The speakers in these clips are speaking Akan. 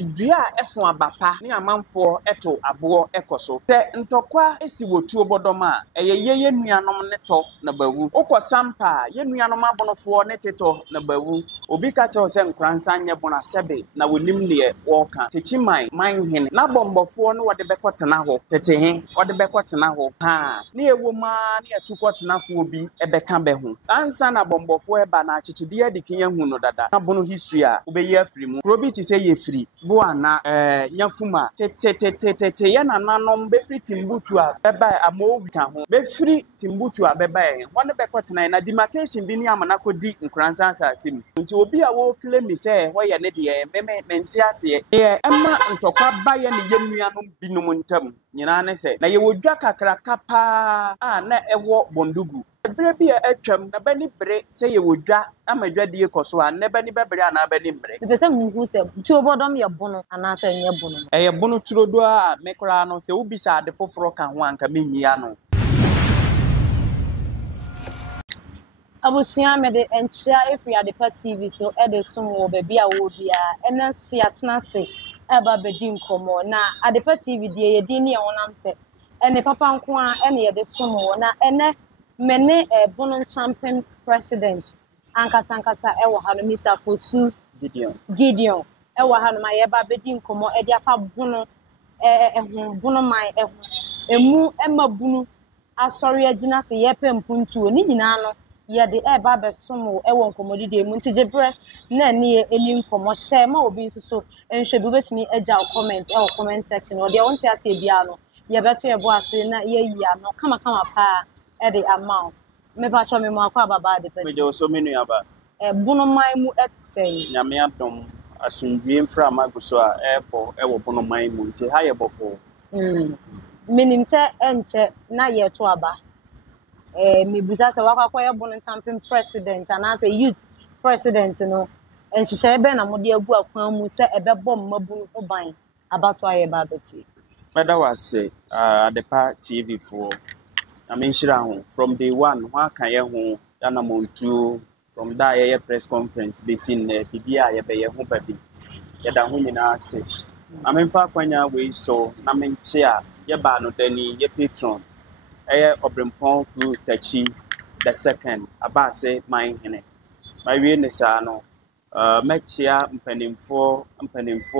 Dua eso abapa ne amanfo eto abo ekoso te ntokwa esi wotuo bodoma ye nuanom ne to na bawu okosampa ye nuanom abonofo ne teto na bawu obi ka che se nkransa anye bona sebe na wonim ne woka techiman manhene na bombofo ne wode bekotena ho tetehe wode bekotena ho ha ne ewoma ne atukotenafo obi ebeka be ho ansa na bombofo eba na achichide adikin hu no dada na bono history a obeyi afiri mu probiti se ye free Buana nyafuma te yana nanom befri timbutu a beba amowi ka ho befri timbutu a beba e wone bekotena na demarcation bi ni amana kodi nkransa asasim nti obi a wo claim say hoye ne de mente ase ye ema ntokwa ba ye ne yenuanom binom ntam nyina ne se na ye wodwa kakraka pa a na ewo bondugu Bre bi atwam na bani bre se ye wodwa amadwade ekoso a ne bani bebre ana bani bre pese muhu se tu obodom ye bono ana se nye bono ye bono turodo a mekora no se ubisa ade foforo ka ho anka menyia no Abusia me de enchia if ya de TV so e de som wo be bia wo bia ena si atena se eba bedi nkomo na adepa TV de ye din ne wonam se ene papa nko a ene ye de som wo na ene mene bono champion president ankasa e wo ha no Mr. Fosu Gideon e wo ha no ma ye ba bedi nkomo e de afa bono bono man emu ema bunu asori agina se ye pempuntuo ni nyina no ye de eba besom e wo nkomodi de mu nti jebre na ni eni nkomo share ma obi nso enhwedu betimi agya comment e wo comment section o de wonte ase bia no ye beto ye bo ase na ye yia no kama pa e de amount me ba cho me mo akwa baba de pese me je so menu aba bono man mu etsei nyame adom asundwie mfra maguso a ebo e wo bono man mu nti ha ye bofo minim se enche na ye to aba mebuza se wakwa ye bono champion president and as a youth president no enhyehyɛ ebe na mode agu akwan mu se ebebɔ mmabunu oban abato aye ba beti meda wase adepa TV for I mean ho from day one wa kan ye ho na montu from that ye press conference besin bibia ye be ye ho babi ye da ho nyina ase amemfa kwanya we so na menche a ye ba no dani ye patron Obrimpon Crew Tachi the second abase mine hene my we ne sa no mechia mpanimfo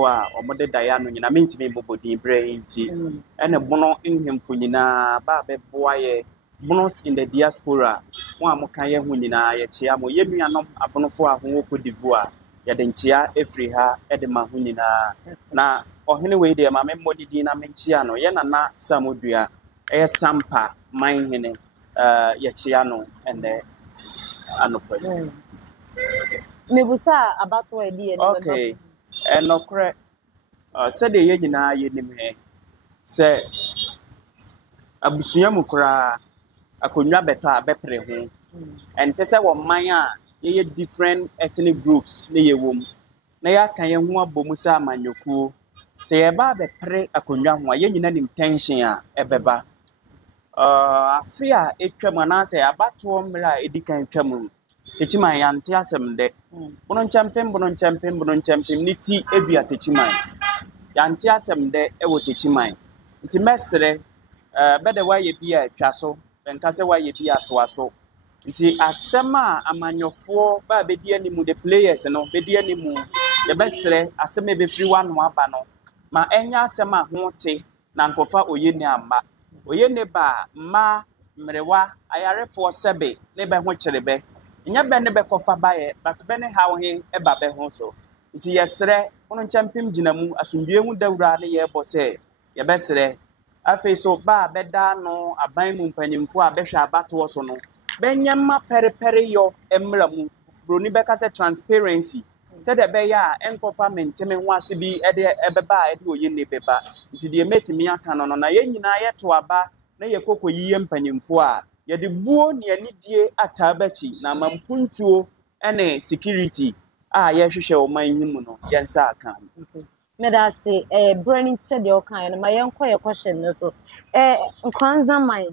a omode daya no nyina mentimi bobodin bre nti ene bono nhemfo nyina ba beboa ye bonos in the diaspora mo amoka ye hu nyina ye chia mo ye nuanom abonofo a ho Cote d'Ivoire ye de nchia efri ha ede ma hu nyina na ohene we de ma memodidi na menchia no ye na samodua sampa mine hene ye chia no ende anopo mebusa abato edi okay enokre said ye nyina ye nim he se abusua mukura akonwa beto abepre ho ente se wo man a ye different ethnic groups ne ye wom na ya kan ye ho abomu sa amanyokuo se ye ba bepre akonwa ho ye nyina nim tension a ebeba afia etwam na se abato mra edikan twam techiman yante asem de bono champion niti edua techiman yante asem de ewo techiman nti mesre bede wa ye bia atwaso benkase wa ye bia toaso nti asem a amanyofo ba bedi animu the players no bedi animu ye besre asem e be free one aba no ma enya asem a hote na nkofa oyeni amba oyeni ba ma mrewa ayarefo sebe ne be ho kyerebe nya be ne be kofa bae but be ne hawo he e ba be ho so nti yesre wono champion ginamu asundue hu dawura ne ye bose ye besre afi so ba be da no aban mu mpanyimfo a be hwe abato so no benyama perepere yo emra mu broni be ka se transparency said the be ya enkofa menteme ho ase bi e de ebeba e de oye ne beba nti de metimi aka no na ye nyina ye to aba na ye kokoyiye mpanyimfo a ye de buo ne anidie atabachi na mampuntuo ene security a ye hwehwe o man himu no ye nsa aka meda se branding said your kind my yanko ye question no so nkwanza man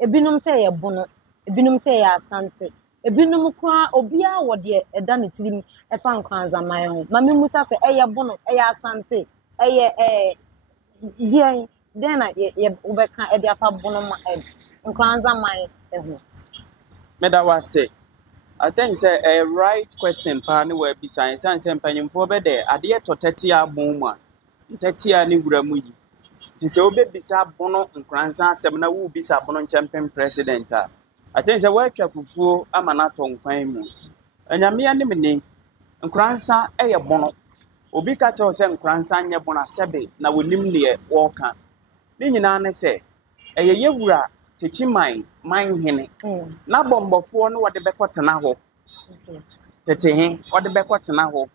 ebinum se ye bono ebinum se ye asante ebinom kwa obia wo de eda ne tirim efa nkwanzaman ho mame musa se eye bono eye asante eye den na ye ubeka ede afa bono ma nkwanzaman ho meda wase I think say a right question pa ne we bi science and say mpanyimfo be de ade to 30 abon mu a 30 a ne wura mu yi ti se obe bisa bono nkransa asem na wo bisa bono nchempem president a I think say we twa fufuo amana to nkwan mu anyame ane mene nkransa eye bono obi ka che se nkransa anye bono asebe na wonim ne wo ka ne nyina ne se eye yewura techiman man hene na bombofo no wode bekotena ho tete he wode bekotena ho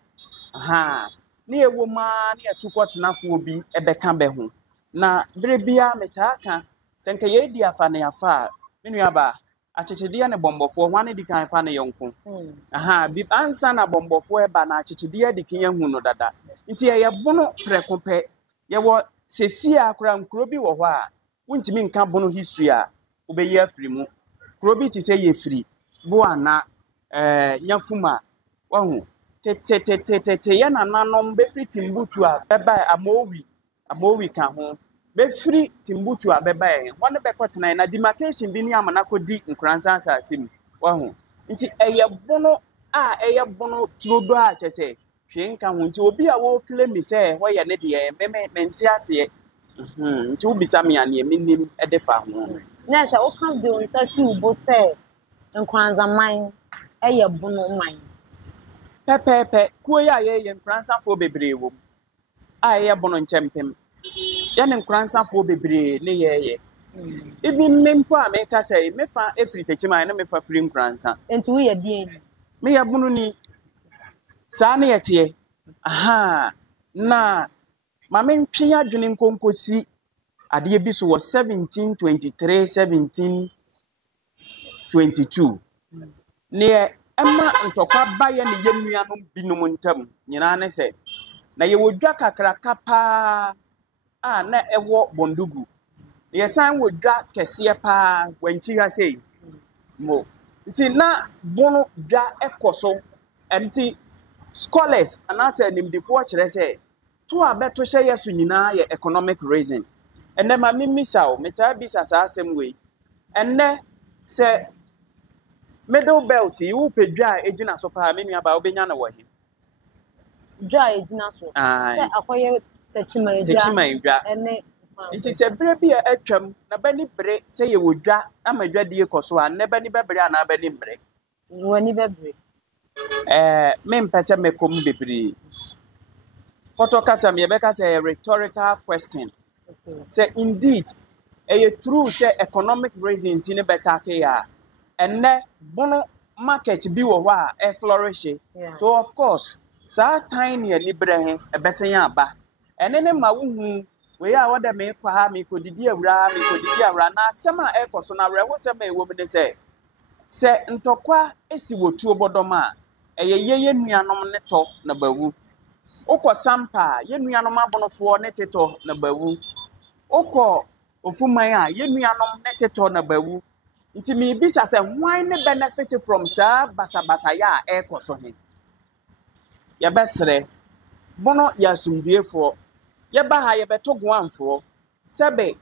aha ne ewo ma ne atukotena fo bi ebeka be ho na bere bia metaka senka ye di afa ne afa menu aba achechede ne bombofo hwane di kan fa ne yonko aha bi ansa na bombofo eba na achechede di kan hu no dada nti ye bono prekope ye wo sesi akura nkuro bi wo ho a wuntimi nka bono history a obeyi afiri mu krobi ti se ye free bo ana nyafuma wahu te ya na nanom be free timbutu a beba amowi ka ho be free timbutu a beba e won be kotena na demarcation bi ni amana kodi nkransa asasim wahu nti eye bono trodo a chese hwenka ho nti obi a wo claim se ho ye ne de mente ase nti ubisa me ane eminim edefa ho na se o kan de onsa si ubo se nkwanza man eye bono man pepepe kuo ya ye nkransa fo bebre wo a ye bono nchempem ya ne nkransa fo bebre ne ye even mempo a me ka say me fa efri techiman na me fa free nkransa enti wo ye die me ya bono ni sa na yete aha na mame ntwe adwene nkonkosi ade bi so 1723 1722 ne ema ntokwa baye ne yenuanom binom ntam nyina ne se na ye wodwa kakraka pa a na ewo bondugu ye san wodwa kese pa wanchi ha sei mo nti na bono dwa ekoso enti scholars anase nimdifo kire se to abeto hye yeso nyina ye economic reason enne ma mimisaw meta bisa sa asem we enne se middle belt you pedwa ejina so pa menu aba obenya na wo he dwa ejina so se akoye techiman dwa enne nti se bre bia atwam na bani bre se ye wodwa amadwa die koso a ne bani bebre ana bani bre wani bebre me mpese mekom bebre Poto kasa me beka say a rhetorical question. Say indeed, true say economic reason tini betake ya. And ne bono market bi wo wa e flourish. So of course, sa tiny ni brehe e besenya ba. Enene ma wuhu we ya wada me kwa ha me kodidi awura na asema e koso na rewo se me wo me say. Se ntokwa esi wotu obodoma ye nuanom ne to na bawu. Oko sampa ye nuanom abonofo ne teto na bawu oko ofuman a ye nuanom ne teto na bawu nti mi bisa se why ne benefit from sa basabasa ya ekoso he ye besre bono ya sumduefo ye ba ha ye beto goanfo sebe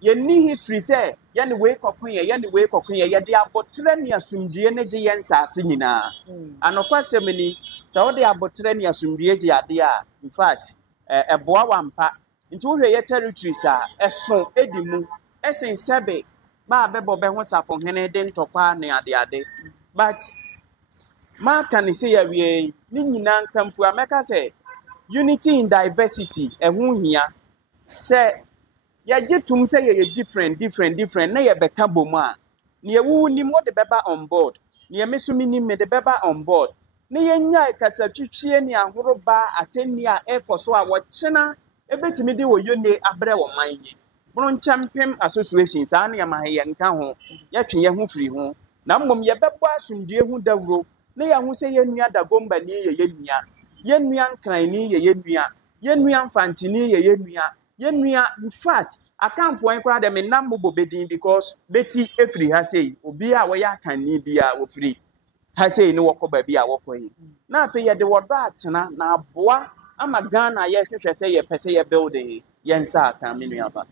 ye ni history se ye ne we kokon ye de abotre ne asumdue ne je ye nsase nyina anokwasem ni sa wo de abotre ne asumdue je ade a in fact eboa wampa nti wo hwe ye territories a eso edimu esen sebe ba bebo be ho safo hene de ntokwa ne ade but ma kan se ya wie ni nyina nkamfu ameka se unity in diversity ehun hia se ya jetum se ye different na ye beka bomu a ne ye wu ni mo de beba on board ne ye mesumi ni me de beba on board ne ye nya kasatwitwie ne ahoroba atenni a ekoso a wo chena ebetimi de wo yone abre wo manye bono nchampem association sa na ya mahe nka ho ya twe ye ho firi ho na mmom ye bebo asumdue hu dawro ne ya hu se ye nua da gomba ni ye nua nkran ni ye nua mfantini ye nua in fact akamfo en kra de me nam bo bedin because beti efiri ha sei obi a wo ya kan ni bia wo firi ha say ni wokọ ba bi a wokọ yi na afi ye de wodo atena na aboa ama Ghana ye hwehwe say ye pese ye building yensa aka menuaba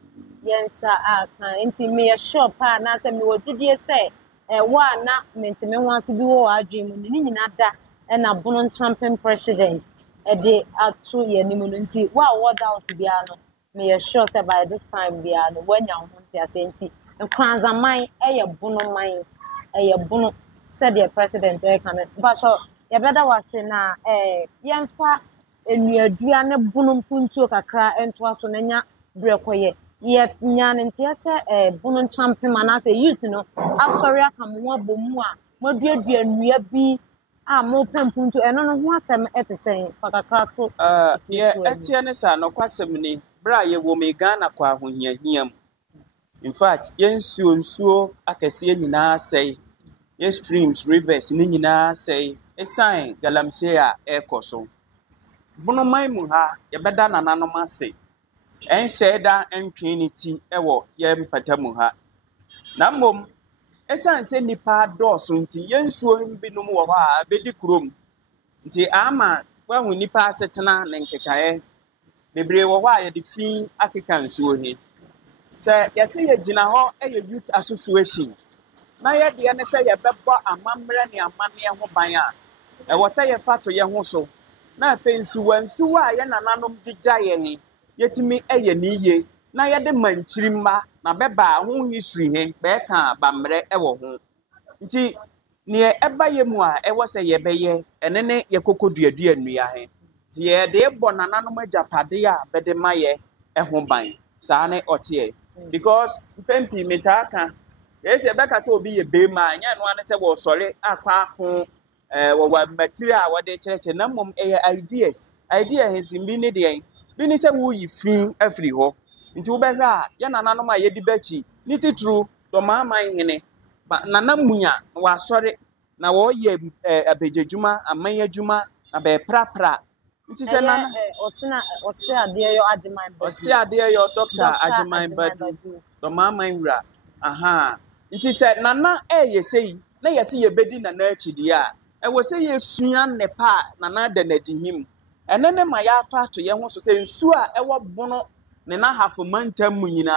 yensa aka enti me shop na say me wodidie say wa na mentime wanse bi wo adwe mu ni nyina da na bono champion president de atu ye ni mu nti wa doubt bia no me sure say by this time bia no wanya ho nti asenti nkranza man eye bono man eye bono said the president can but so ye beda wase na yemfa enuadua ne bono mpuntuo kakra ento aso na nya brekoye ye nya ne ntia se bono champion man say youth no afori aka mo abomu a moduadua nua bi a mo pempuntu eno no ho asem etesen fakakra so ye etie ne sa no kwasem ni bra ye wo me Ghana kwa ahohiahiam in fact yensuo akese nyina sei ye streams rivers ni nyina sei esan galamsey a ekoso bono man mu ha ye beda nananom ase enhyeda entwenity ewo ye mpata mu ha na mom esan se nipa dɔɔso nti yensuo binom wɔ hɔ a bedi kurom nti ama wahu nipa asetena ne nkekae bebre wɔ hɔ a ye de fi akeka nsuo hi sɛ yɛse yɛ gyina hɔ ɛyɛ youth association na yɛ de ne sɛ yɛ bɛbɔ amammerɛ ne amane ho ban a ɛwɔ sɛ yɛ fato yɛ ho so na afei nsuwa a yɛ nananom digya yɛ ni yɛtimi ɛyɛ ne yie na yɛde manchirimma na bɛba ho history he bɛka bammerɛ ɛwɔ ho nti ne ɛba yɛ mu a ɛwɔ sɛ yɛbɛyɛ ɛne ne yɛkokoduadua nnua he nti yɛde bɔ nananom agyapade a bɛde ma yɛ ɛho ban saa ne ɔteɛ because pempi metaka ese beka se obi ye bema nya no ane se wo sori akwa ho wo material wode cheche na mom ideas idea hezimbi ne de bi ni se wo yi fin afri ho nti wo behwa ya nananom a ye di bachi ni titru to maaman hene nanamunya wa sori na wo ye abejejuma amanyadwuma na be prapra nti se nana ose ade yo ajiman badu ose ade yo doctor ajiman badu to maaman wura aha nti se nana ye sei na ye se ye bedi nana achidi a e wo se ye sua nepa nana da nadihim ene ne ma ya fa to ye ho so se nsu a e wo bono ne na hafo mantam mu nyina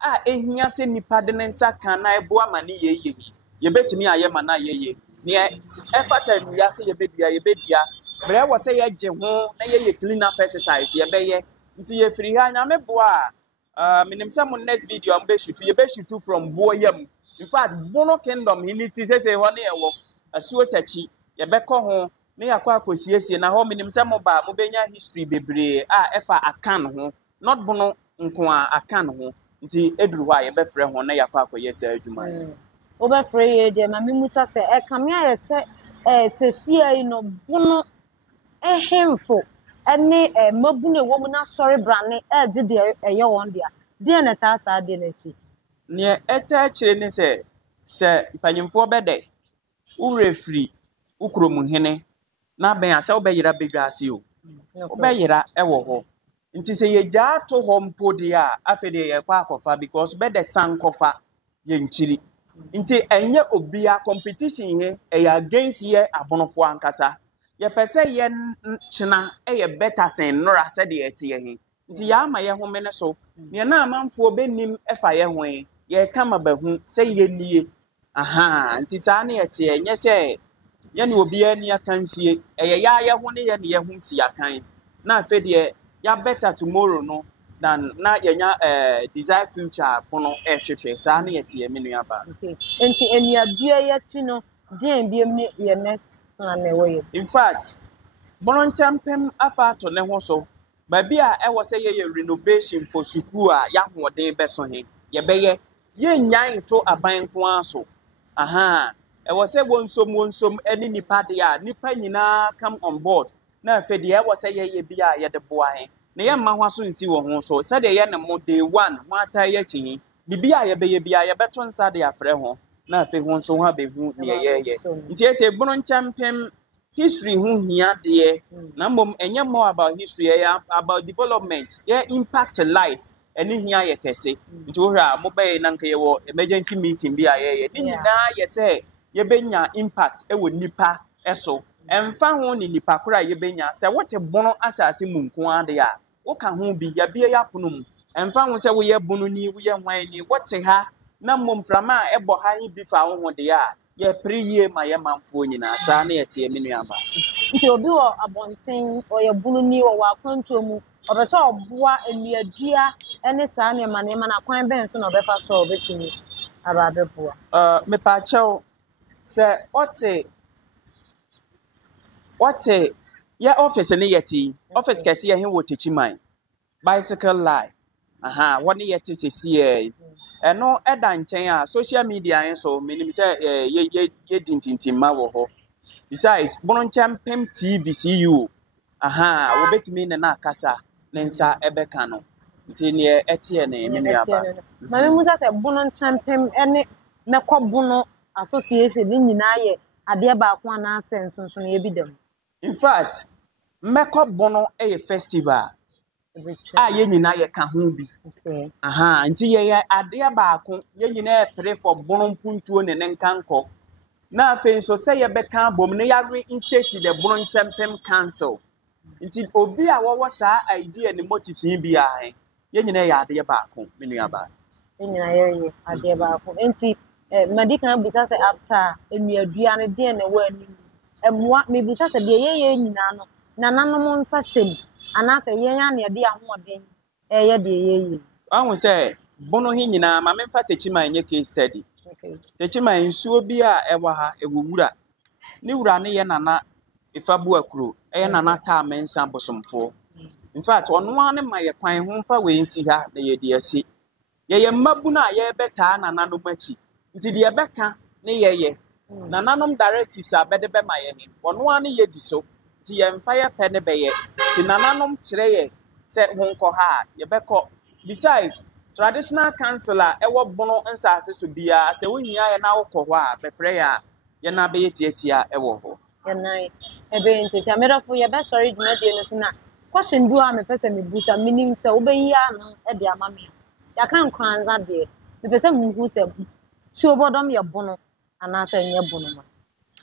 a ehia se nipa de ne nsa kan na ebo ama ne ye ye betimi aye ma na ye ne e fata nua se ye bedua bre wo se ye gye ho na ye clean up exercise ye beye nti ye firi ha nya me boa minim some next video am be shoot from Boyam. In fact, Bono Kingdom hiniti say one year wo asuo tachi ye beko ho ne yakwa akosiesie na ho minim some ba mo benya history bebre a efa akan ho not Bono nko a akan ho nti eduru ho a ye befre ho na yakwa akoye se adwuma o befre ye de ma mimusa se e kamia ye se sesie no Bono ehemfo ene mabune wo mu na sorry brane eje de eye won dia de na ta sa de na chi ne eta kire ne se panyimfo bede urefri ukromu hene na ben ase obeyira bedwase o obeyira ewo ho nti se ye ja to ho mpodi a afede ye kwa akofa because bede sankofa ye nchiri nti enye obia competition he e against ye abonofo ankasa ye pese ye china ye better sen nora said ye tie he nti ya ama ye ho mene so ne na amanfo benim efa ye ho ye kama bahu se ye nie aha nti sa na ye tie nye se ye ne obia ni akansie ye ya ho ne ye ho si akan na afede ya better tomorrow no than na ye nya desire future pono hwehwe sa na ye tie me nua ba nti enuadua ye chi no den biem ne ye next in fact Bono champem afato ne ho so ba bia e wo se ye renovation for school a ya hoden beso he ye beye ye nyan to aban ko aso aha e wo se wonsom eni nipa de a nipa nyina come on board na afede e wo se ye bia ye de boa he ne ye ma ho so nsi wo ho so se de ye ne mo day 1 mo ata ye chi bibia ye beye bia ye beto nsa de afre ho na afi ho so ha behu ne ye nti ese Bono champem history hu hia de na mom enye more about history about development impact lives eni hia ye kese nti wo hra mo be na nka ye wo emergency meeting bi a ye ni nyina ye say yɛbɛnya impact ɛwɔ nipa ɛso ɛmfa ho ne nipa kora yɛbɛnya sɛ wote bono asase mu nko ade a woka ho bi yɛbie yapono mu ɛmfa ho sɛ woyɛ bono ni woyɛ hwan ni wote ha na mmomframa a ɛbɔ ha yi bi fa wo ho de a yɛpere yie ma yɛmanfoɔ nyinaa saa na yɛte me nuaba nti obi wɔ abɔnten ɔyɛ bono ni wɔ akwantuo mu ɔbɛsɛ ɔboa enuadua ɛne saa nneɛma na kwan bɛn so na ɔbɛfa so ɔbɛtumi aba abɛboa mepaakyɛw sɛ ɔte yɛ office ne yɛte office kɛse yɛ he wɔ Techiman bicycle line wɔne yɛte sɛsie ɛno ɛda nkyɛn a social media yɛn so menim sɛ yɛdi ntintimma wɔ hɔ besides Bononchampem TV CEO wɔbɛtumi ne na akasa ne nsa ɛbɛka no nti ne ɛteɛ ne me nuaba mame musa sɛ Bononchampem ɛne mɛkɔ bono association ne nyinaa yɛ adeɛ baako anaasɛ nsonso no yɛbi dam in fact mɛkɔ bono ɛyɛ festival a yɛn nyinaa yɛka ho bi nti yɛyɛ adeɛ baako yɛn nyinaa pere for bono mpuntuo ne nkankɔ na afei nso sɛ yɛbɛka bom ne yɛare instate the Bononchampem Council nti obi a wɔwɔ saa idea ne motives yi bi a yɛn nyinaa yɛ adeɛ baako me nuaba yɛn nyinaa yɛ adeɛ baako nti madi kan bisa sɛ after enuadua ne deɛ na wɔ anim ɛmoa mebisa sɛ deɛ yɛyɛ nyinaa no nananom nsa hyɛm anaasɛ yɛn ane yɛde ahoɔden ɛyɛ deɛ yɛyɛ ahu sɛ bono hi nyinaa ma memfa Techiman nyɛ case study Techiman nsuo bi a ɛwɔ ha ɛwɔ wura ne wura ne yɛ nana Ifabu Akuro ɛyɛ nana taa mensa bosomfo in fact ɔno ane ma yɛ kwan ho mfa wei nsi ha na yɛde asi yɛyɛ mmabu na yɛbɛtaa nananom akyi nti deɛ bɛka ne yɛyɛ nananom directives a bɛde bɛma yɛ he ɔno ane yɛdi so nti yɛmfa yɛpɛ ne bɛyɛ nti nananom kyerɛ yɛ sɛ ho nkɔ ha yɛbɛkɔ besides traditional council a ɛwɔ bono nsase so biara sɛ wohia yɛ na wokɔ hɔ a bɛfrɛ yɛ a yɛna bɛyɛ tiatia ɛwɔ hɔ yɛnan ɛbɛyɛ nti amedɔfo yɛbɛsɔre dwumadie no so na question bi a mepɛ sɛ mebusa menim sɛ wobɛyi ano de ama me yɛaka nkranza deɛ mepɛ sɛ mehu sɛ tuobɔdɔm yɛ bono anaasɛ nyɛ bono ma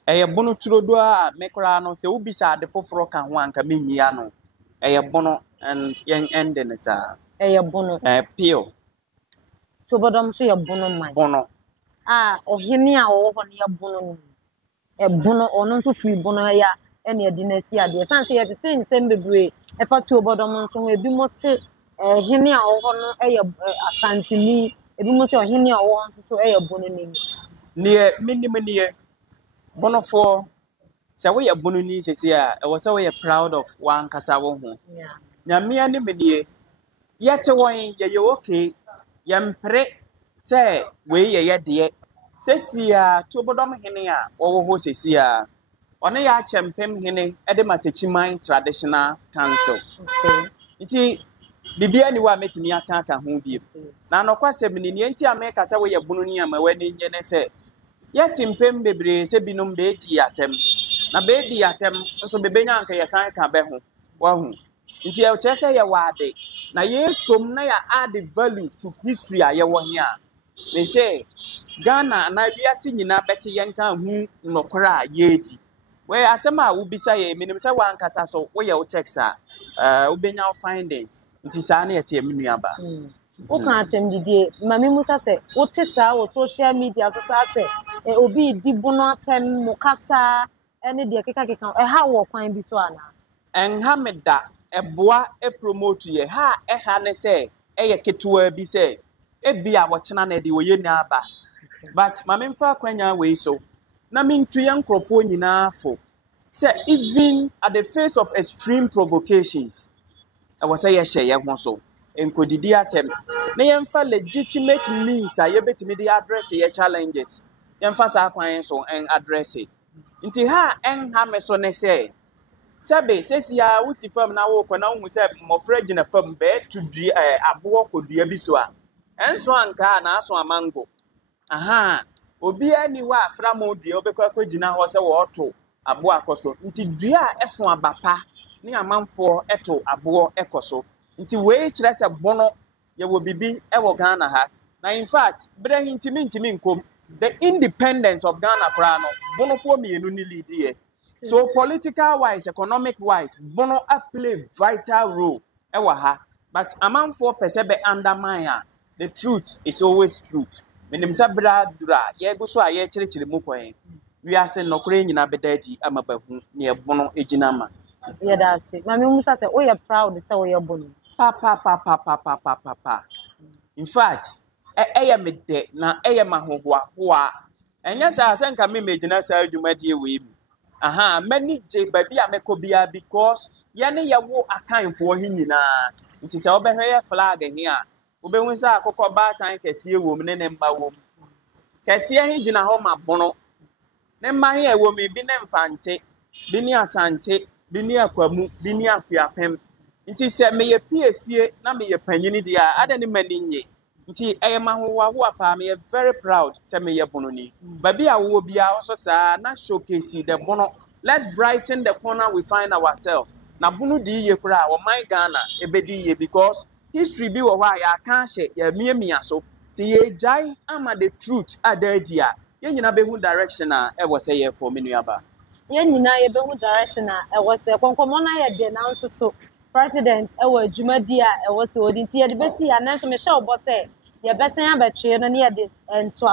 ɛyɛ bono turodo a mekora no sɛ wobisa ade foforɔ ka ho anka menyi ano ɛyɛ bono yɛn ende ne saa ɛyɛ bono pio tuobɔdɔm so yɛ bono man bono ɔhene a wɔwɔ hɔ no yɛ bono no bono ɔno nso firi bono ya ɛne ɛde na si adeɛ san sɛ yɛtete nsɛm bebree ɛfa tuobɔdɔm nso ho ebi mo se hene a wɔwɔ hɔ no yɛ asantini ebi mo se ɔhene a wɔwɔ nso so yɛ bono no neɛ minim neɛ bonofo sɛ woyɛ bono ni sɛsi a ɛwɔ sɛ woyɛ proud of wankasa wo ho nyamea ne menie yɛte wɔn yɛyɛ okay yɛmpere sɛ wei yɛyɛ deɛ sɛsi a tuobɔdɔm hene a wɔwɔ hɔ sɛsi a ɔne yɛ akyɛmpem hene ɛde ma Techiman traditional council nti bibia ni wa metimi aka ho bi na anɔkwasɛm ni ne nti ameka sɛ woyɛ bono ni ama wani nye ne sɛ yɛte mpem bebree sɛ binom beedi atem na beedi atem nso bebenya anka yɛsan ka bɛ ho wahu nti ɛkyerɛ sɛ yɛ wade na yɛsom na yɛ add value to history a yɛwɔ here a ne sɛ Ghana na wiase nyina bɛte yɛnka hu nnɔkora a yɛdi wɛ asɛm a wobisa yɛ menim sɛ wankasa so woyɛ wo checks a wobenya findings nti saa na yɛte me nuaba woka atem didie mame musa sɛ wote saa wɔ social media so saa sɛ obi di bono atem mo kasa ɛne deɛ keka ɛha wɔ kwan bi so ana ɛnha me da ɛboa promote yɛ ha ɛha ne sɛ ɛyɛ ketewa bi sɛ ebi a wɔkyena na de wɔyɛ ni aba but mame mfa kwanya wei so na mintu yɛ nkrɔfoɔ nyinaa fo sɛ even at the face of extreme provocations ɛwɔ sɛ yɛhyɛ yɛn ho so enkodidi atem na yɛmfa legitimate means a yɛbɛtumi de address yɛ challenges yɛmfa saa kwan so en address nti ha enha me so ne sɛ sɛbe sɛsia wosi fam na wo kɔ na wo sɛ mmɔfra gyina fam bɛɛ to dua aboɔ kodua bi so a enso anka na aso amango obi ani wa afra mo dua obekɔ akɔgyina hɔ sɛ wɔɔto aboɔ akɔso nti dua a ɛso abapa ne amanfoɔ ɛto aboɔ ɛkɔso nti wei kyerɛ sɛ bono yɛwɔ bibi ɛwɔ Ghana ha na in fact brɛ ntimi nkom the independence of Ghana Prano, Bono for me and lead. So political wise, economic wise, Bono play vital role. But among 4% undermine the truth is always truth. When them say bra dura, go so aye chiri mu we are saying no kure nyina bedadi amabahu ne Bono ejinama. Yeah, that's it. Mami Musa say, "Oh, you're proud to say oh, you're Bono." Pa. In fact, me de na mahohoa. Enya sa asenka me megina sa adwumadi we bi. Aha, many je baby amekobia because yene yawo akanfo hi nyina. Nti se obehwe flag hi a, obehu sa akokọ baatan kese wo ne ne mba wo. Kese hi gina ho ma Bono. Ne mma hi ewo mi bi ne mfante, bi ni asante, bi ni akwamu, bi ni akuapem. Nti se meye piesie na meye panyini dia adani mani nye. Nti mahowa pa me very proud se meye Bono ni. Baby a wo bia also sa na showcase the Bono. Let's brighten the corner we find ourselves. Na Bono di ye kura o my Ghana ebedi ye because history bi wo wa ya kan hye ya miamia so. Ti ye jai ama the truth adadia. Ye nyina behu direction a e wo say ye ko menuaba. Ye nyina ye behu direction a e wo say konkomo na ye de na nso so. President ewa jumadi a ewa se odi nti ye de besi ya nanso me sha obo se ye besan abetwe no ne ye de ato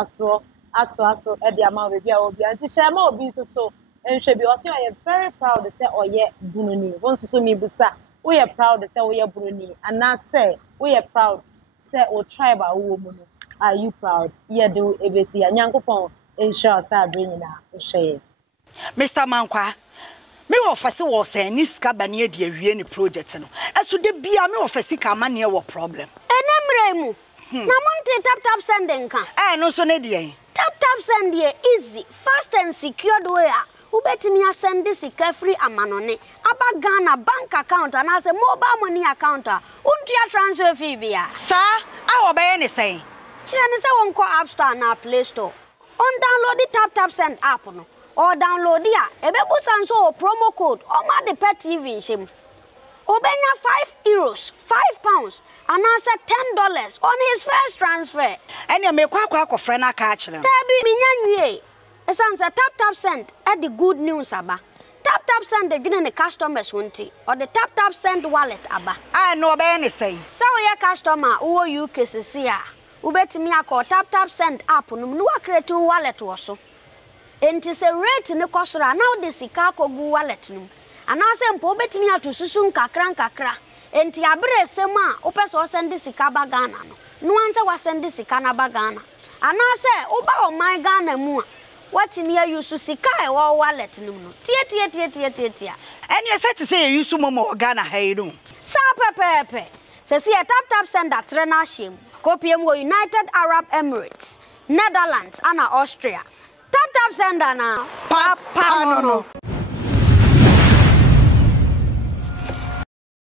aso e de ama obi a obi anti sha ma obi so enhwe bi o se ye very proud say oye Bono ni won so mi busa we are proud say we are Bono ni and na say we are proud say o tribe a wo mu no are you proud ye do ebesi ya nyankopon ensure say abre na hwe Mr. Mankwa me ofase wo say ni ska bane de awie ni project no eso de bia me ofase ka ma ne wo problem enemre mu na monte tap send nka no so ne de tap send ye easy fast and secured way a ubetimi asend sika free amanone aba Ghana bank account and as a mobile money account untia transfer fee bia sa a wo be ne say kire ne say won ko App Store na Play Store on download the tap send app no or download ya ebebu sanso promo code o ma de pet TV shim obenya €5 £5 and answer $10 on his first transfer ene me kwa friend aka akire tabi minyanwie esanse tap send e the good news aba tap send the gene customers wonti or the tap send wallet aba no be ne say so your customer wo UK sisi a ubetimi akọ tap send app no no create wallet wo so enti se rate ne kosora now the sika kogu wallet no anase mpo betimi atosusu nkakra enti abere sem a opeso send sika ba Ghana no anse wa send sika na ba Ghana anase oba o my Ghana mu a watimi ayusu sika e wo wallet no tie eni set say yusu momo Ghana hayru sa pepepe se si tap send atre na hiem kopiem wo United Arab Emirates Netherlands and Austria tap send na papa no